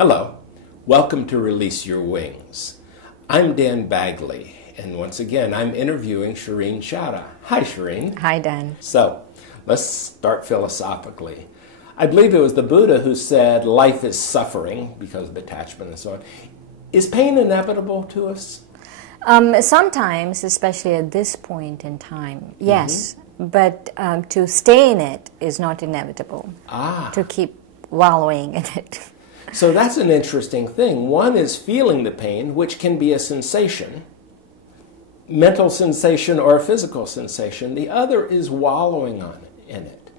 Hello, welcome to Release Your Wings. I'm Dan Bagley, and once again I'm interviewing Shireen Chadha. Hi Shireen. Hi Dan. So, let's start philosophically. I believe it was the Buddha who said life is suffering because of attachment and so on. Is pain inevitable to us? Sometimes, especially at this point in time, yes. But to stay in it is not inevitable. To keep wallowing in it. So that's an interesting thing. One is feeling the pain, which can be a sensation, mental sensation or a physical sensation. The other is wallowing in it.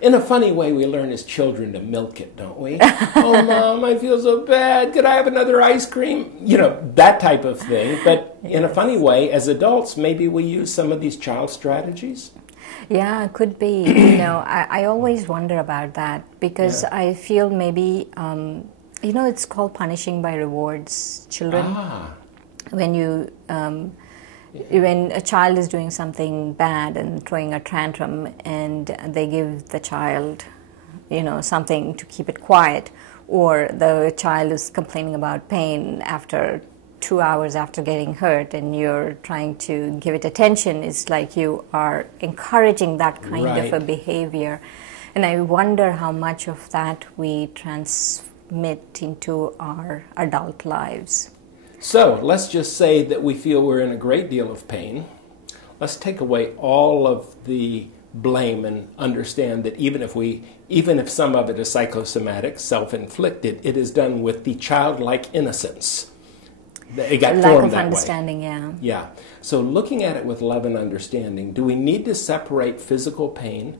In a funny way, we learn as children to milk it, don't we? Oh, Mom, I feel so bad. Could I have another ice cream? You know, that type of thing. But in a funny way, as adults, maybe we use some of these child strategies. Yeah, it could be. I always wonder about that because I feel maybe, it's called punishing by rewards children. When when a child is doing something bad and throwing a tantrum and they give the child, something to keep it quiet, or the child is complaining about pain after 2 hours after getting hurt and you're trying to give it attention, it's like you are encouraging that kind of a behavior. And I wonder how much of that we transmit into our adult lives. So let's just say that we feel we're in a great deal of pain. Let's take away all of the blame and understand that even if some of it is psychosomatic, self-inflicted, it is done with the childlike innocence. It got lack formed of that understanding, way. Yeah. So looking at it with love and understanding, do we need to separate physical pain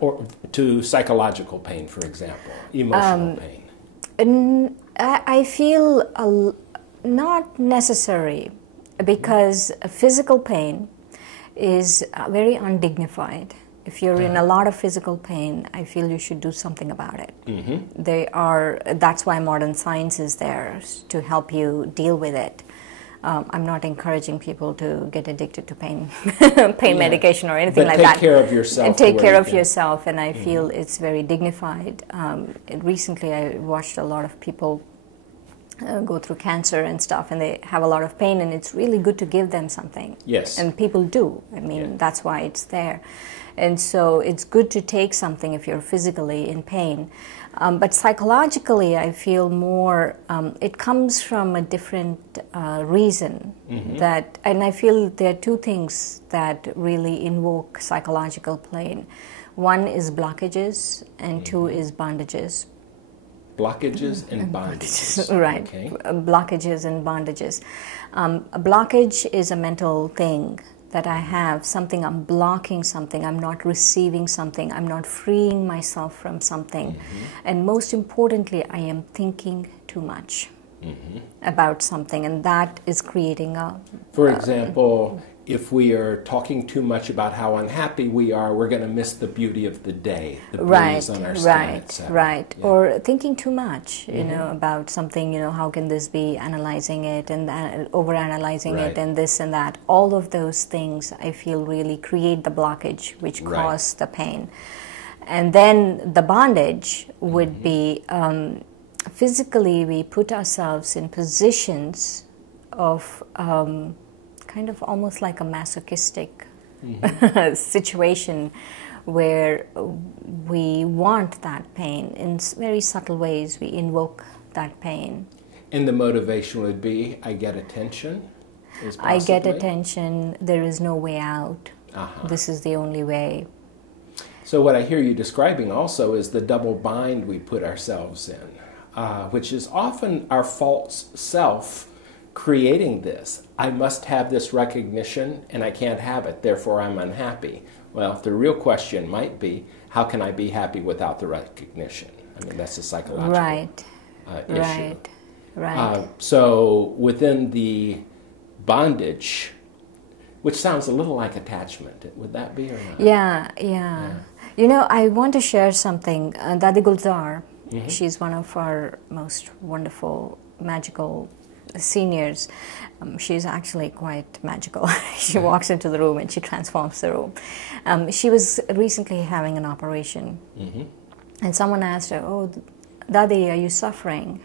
or to psychological pain, for example, emotional pain? I feel not necessary, because physical pain is very undignified. If you're in a lot of physical pain, I feel you should do something about it. That's why modern science is there, to help you deal with it. I'm not encouraging people to get addicted to pain medication or anything like that. Take care of yourself. And take care of yourself, and I feel it's very dignified. Recently I watched a lot of people go through cancer and stuff, and they have a lot of pain, and it's really good to give them something. Yes. And people do. I mean, that's why it's there. And so it's good to take something if you're physically in pain. But psychologically, I feel more, it comes from a different reason. And I feel there are two things that really invoke psychological pain. One is blockages, and two is bondages. Blockages and bondages. Right. Okay. Blockages and bondages. A blockage is a mental thing that I have, something, I'm blocking something, I'm not receiving something, I'm not freeing myself from something. And most importantly, I am thinking too much about something, and that is creating a... For example, if we are talking too much about how unhappy we are, we're going to miss the beauty of the day, the breeze on our skin, etc. Right. Yeah. Or thinking too much, about something, how can this be, analyzing it and overanalyzing it and this and that. All of those things, I feel, really create the blockage which cause the pain. And then the bondage would be, physically we put ourselves in positions of... kind of almost like a masochistic situation where we want that pain. In very subtle ways, we invoke that pain. And the motivation would be, I get attention? I get attention, there is no way out. This is the only way. So what I hear you describing also is the double bind we put ourselves in, which is often our false self creating this. I must have this recognition and I can't have it, therefore I'm unhappy. Well, the real question might be, how can I be happy without the recognition? I mean, that's a psychological issue. Right. So within the bondage, which sounds a little like attachment, would that be or not? Yeah. I want to share something. Dadi Gulzar, she's one of our most wonderful, magical seniors. She's actually quite magical. She walks into the room and she transforms the room. She was recently having an operation, and someone asked her, Dadi, are you suffering?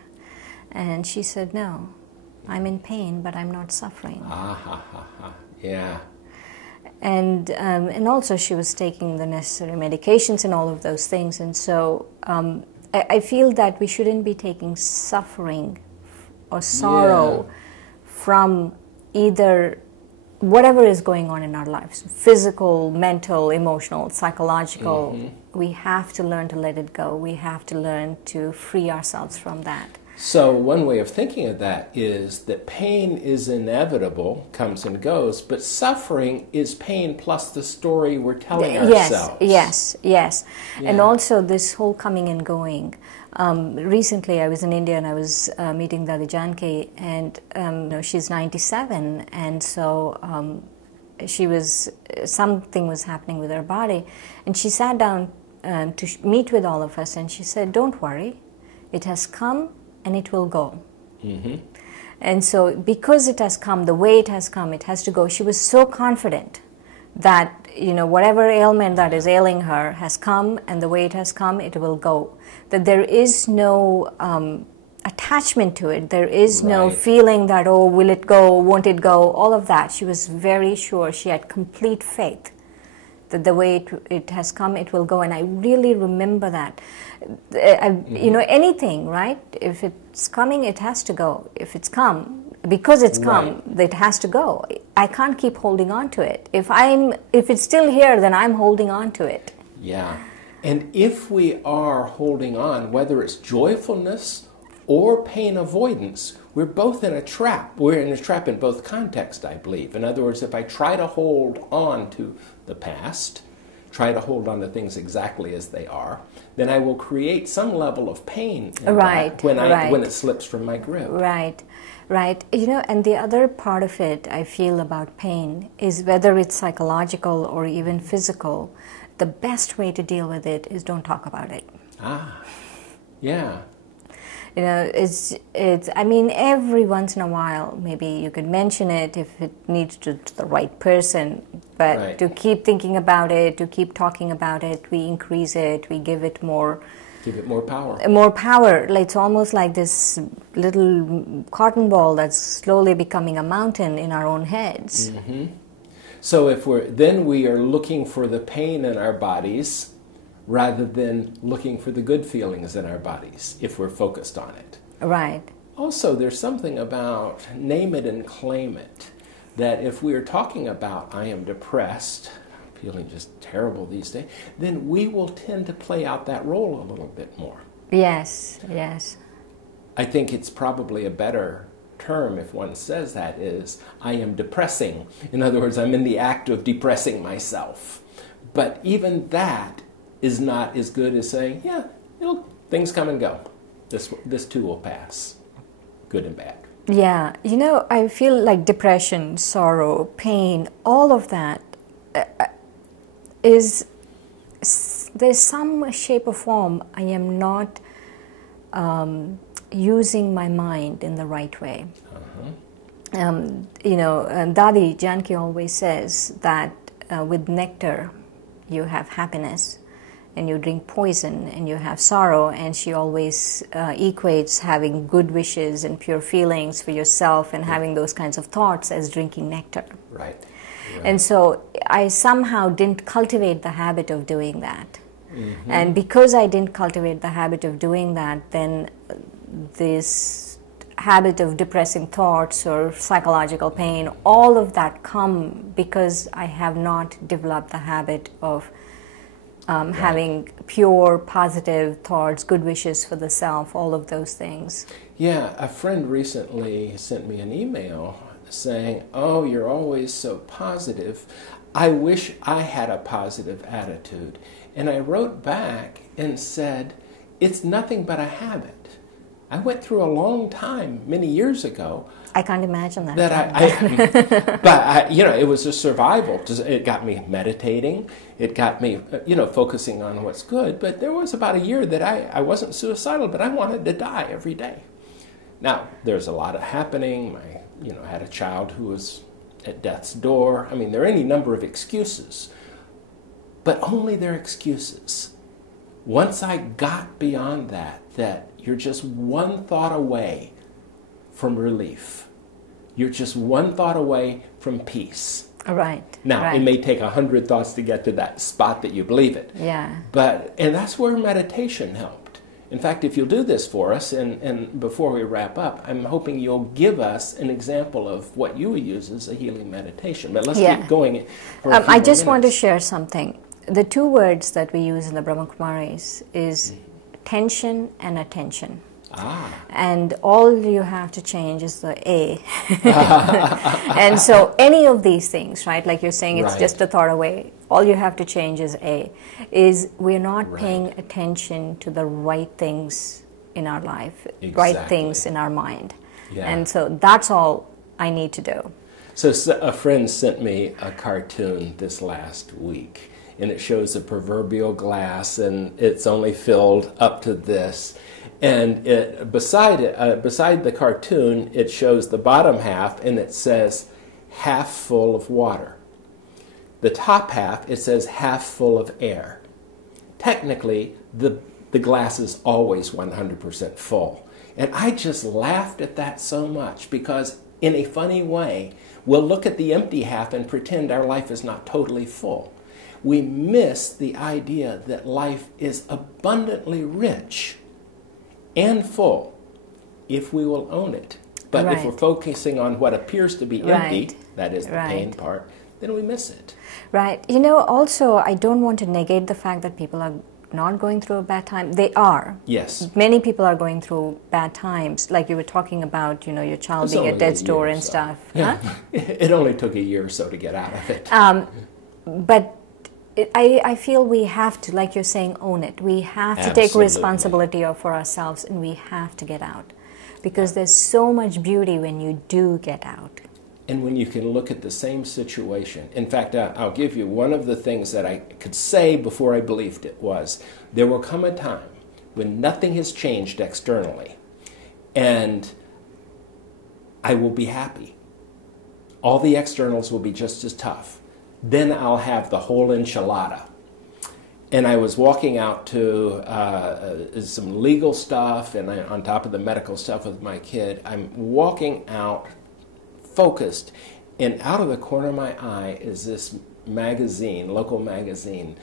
And she said, no, I'm in pain, but I'm not suffering. Ah, ha, ha, ha. Yeah. And also she was taking the necessary medications and all of those things. And so I feel that we shouldn't be taking suffering or sorrow from either whatever is going on in our lives, physical, mental, emotional, psychological. We have to learn to let it go. We have to learn to free ourselves from that. So one way of thinking of that is that pain is inevitable, comes and goes, but suffering is pain plus the story we're telling ourselves. Yes. Yeah. And also this whole coming and going. Recently I was in India and I was meeting Dadi Janki, and she's 97, and so something was happening with her body, and she sat down to meet with all of us, and she said, don't worry, it has come and it will go. And so because it has come, the way it has come, it has to go. She was so confident that whatever ailment that is ailing her has come, and the way it has come, it will go. That there is no attachment to it. There is no feeling that, oh, will it go, won't it go, all of that. She was very sure. She had complete faith that the way it has come, it will go. And I really remember that. Anything, right? If it's coming, it has to go. If it's come, because it's come, it has to go. I can't keep holding on to it. If it's still here, then I'm holding on to it. Yeah. And if we are holding on, whether it's joyfulness or pain avoidance, we're both in a trap. We're in a trap in both contexts, I believe. In other words, if I try to hold on to the past, try to hold on to things exactly as they are, then I will create some level of pain in that when it slips from my grip. Right. And the other part of it I feel about pain is, whether it's psychological or even physical, the best way to deal with it is don't talk about it. Yeah. Every once in a while, maybe you could mention it if it needs to the right person, but to keep thinking about it, to keep talking about it, we increase it, we give it more power. More power. It's almost like this little cotton ball that's slowly becoming a mountain in our own heads. So we are looking for the pain in our bodies, rather than looking for the good feelings in our bodies, if we're focused on it. Right. Also, there's something about name it and claim it, that if we are talking about, I am depressed, feeling just terrible these days, then we will tend to play out that role a little bit more. Yes. I think it's probably a better term, if one says that, is, I am depressing. In other words, I'm in the act of depressing myself. But even that is not as good as saying, things come and go. This too will pass, good and bad. Yeah, I feel like depression, sorrow, pain, all of that there's some shape or form I am not using my mind in the right way. Dadi Janki always says that with nectar you have happiness, and you drink poison and you have sorrow, and she always equates having good wishes and pure feelings for yourself and having those kinds of thoughts as drinking nectar. Right. And so I somehow didn't cultivate the habit of doing that. And because I didn't cultivate the habit of doing that, then this habit of depressing thoughts or psychological pain, all of that come because I have not developed the habit of having pure, positive thoughts, good wishes for the self, all of those things. Yeah, a friend recently sent me an email saying, oh, you're always so positive. I wish I had a positive attitude. And I wrote back and said, it's nothing but a habit. I went through a long time, many years ago. I can't imagine that. But it was a survival. It got me meditating. It got me, focusing on what's good. But there was about a year that I wasn't suicidal, but I wanted to die every day. Now, there's a lot happening. I had a child who was at death's door. I mean, there are any number of excuses, but only they're excuses. Once I got beyond that you're just one thought away from relief. You're just one thought away from peace. Right. Now, right. it may take 100 thoughts to get to that spot that you believe it. Yeah. And that's where meditation helped. In fact, if you'll do this for us, and before we wrap up, I'm hoping you'll give us an example of what you would use as a healing meditation. But let's keep going. For a few I just more want to minutes. share something. The two words that we use in the Brahma Kumaris is tension and attention. And all you have to change is the A. And so any of these things, right, like you're saying, it's just a thought away. All you have to change is A. Is we're not paying attention to the right things in our life, right things in our mind. And so that's all I need to do. So a friend sent me a cartoon this last week, and it shows a proverbial glass, and it's only filled up to this. And beside the cartoon, it shows the bottom half, and it says half full of water. The top half, it says half full of air. Technically, the glass is always 100% full. And I just laughed at that so much because, in a funny way, we'll look at the empty half and pretend our life is not totally full. We miss the idea that life is abundantly rich and full if we will own it. But if we're focusing on what appears to be empty, that is the pain part, then we miss it. Right. You know, also, I don't want to negate the fact that people are not going through a bad time. They are. Yes. Many people are going through bad times, like you were talking about, you know, your child being at death's door and stuff. Yeah. Huh? It only took a year or so to get out of it. But I feel we have to, like you're saying, own it. We have to take responsibility for ourselves, and we have to get out. Because there's so much beauty when you do get out. And when you can look at the same situation. In fact, I'll give you one of the things that I could say before I believed it was, there will come a time when nothing has changed externally, and I will be happy. All the externals will be just as tough. Then I'll have the whole enchilada. And I was walking out to some legal stuff, and on top of the medical stuff with my kid, I'm walking out focused, and out of the corner of my eye is this magazine, local magazine,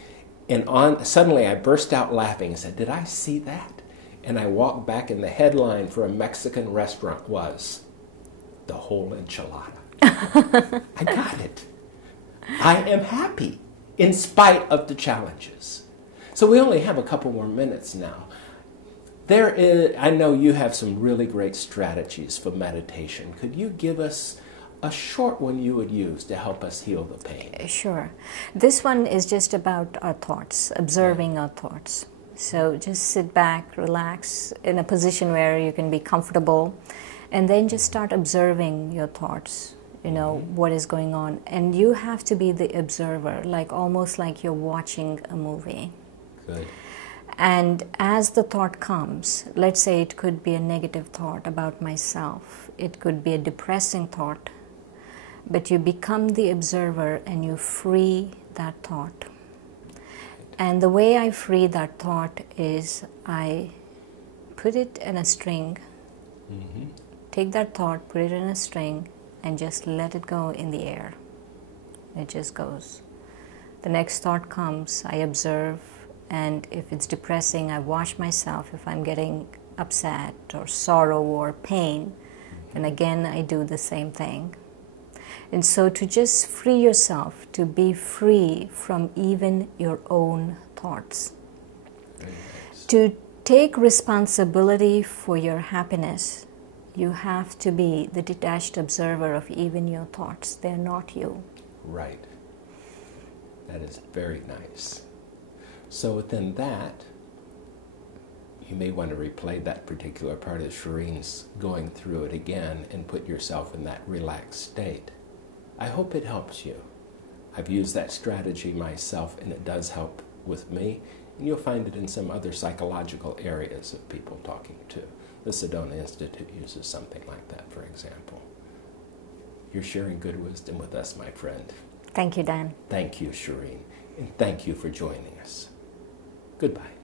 and suddenly I burst out laughing and said, "Did I see that?" And I walked back, and the headline for a Mexican restaurant was, "The whole enchilada." I got it. I am happy in spite of the challenges. So we only have a couple more minutes now. I know you have some really great strategies for meditation. Could you give us a short one you would use to help us heal the pain? Sure. This one is just about our thoughts, observing our thoughts. So just sit back, relax in a position where you can be comfortable, and then just start observing your thoughts. You know, what is going on. And you have to be the observer, like almost like you're watching a movie. Good. And as the thought comes, let's say it could be a negative thought about myself, it could be a depressing thought, but you become the observer and you free that thought. And the way I free that thought is I put it in a string, take that thought, put it in a string, and just let it go in the air. It just goes. The next thought comes, I observe, and if it's depressing, I watch myself. If I'm getting upset or sorrow or pain, then again I do the same thing. And so to just free yourself, to be free from even your own thoughts. Nice. To take responsibility for your happiness, you have to be the detached observer of even your thoughts. They're not you. Right. That is very nice. So within that, you may want to replay that particular part of Shireen's going through it again and put yourself in that relaxed state. I hope it helps you. I've used that strategy myself, and it does help with me, and you'll find it in some other psychological areas of people talking to. The Sedona Institute uses something like that, for example. You're sharing good wisdom with us, my friend. Thank you, Dan. Thank you, Shireen. And thank you for joining us. Goodbye.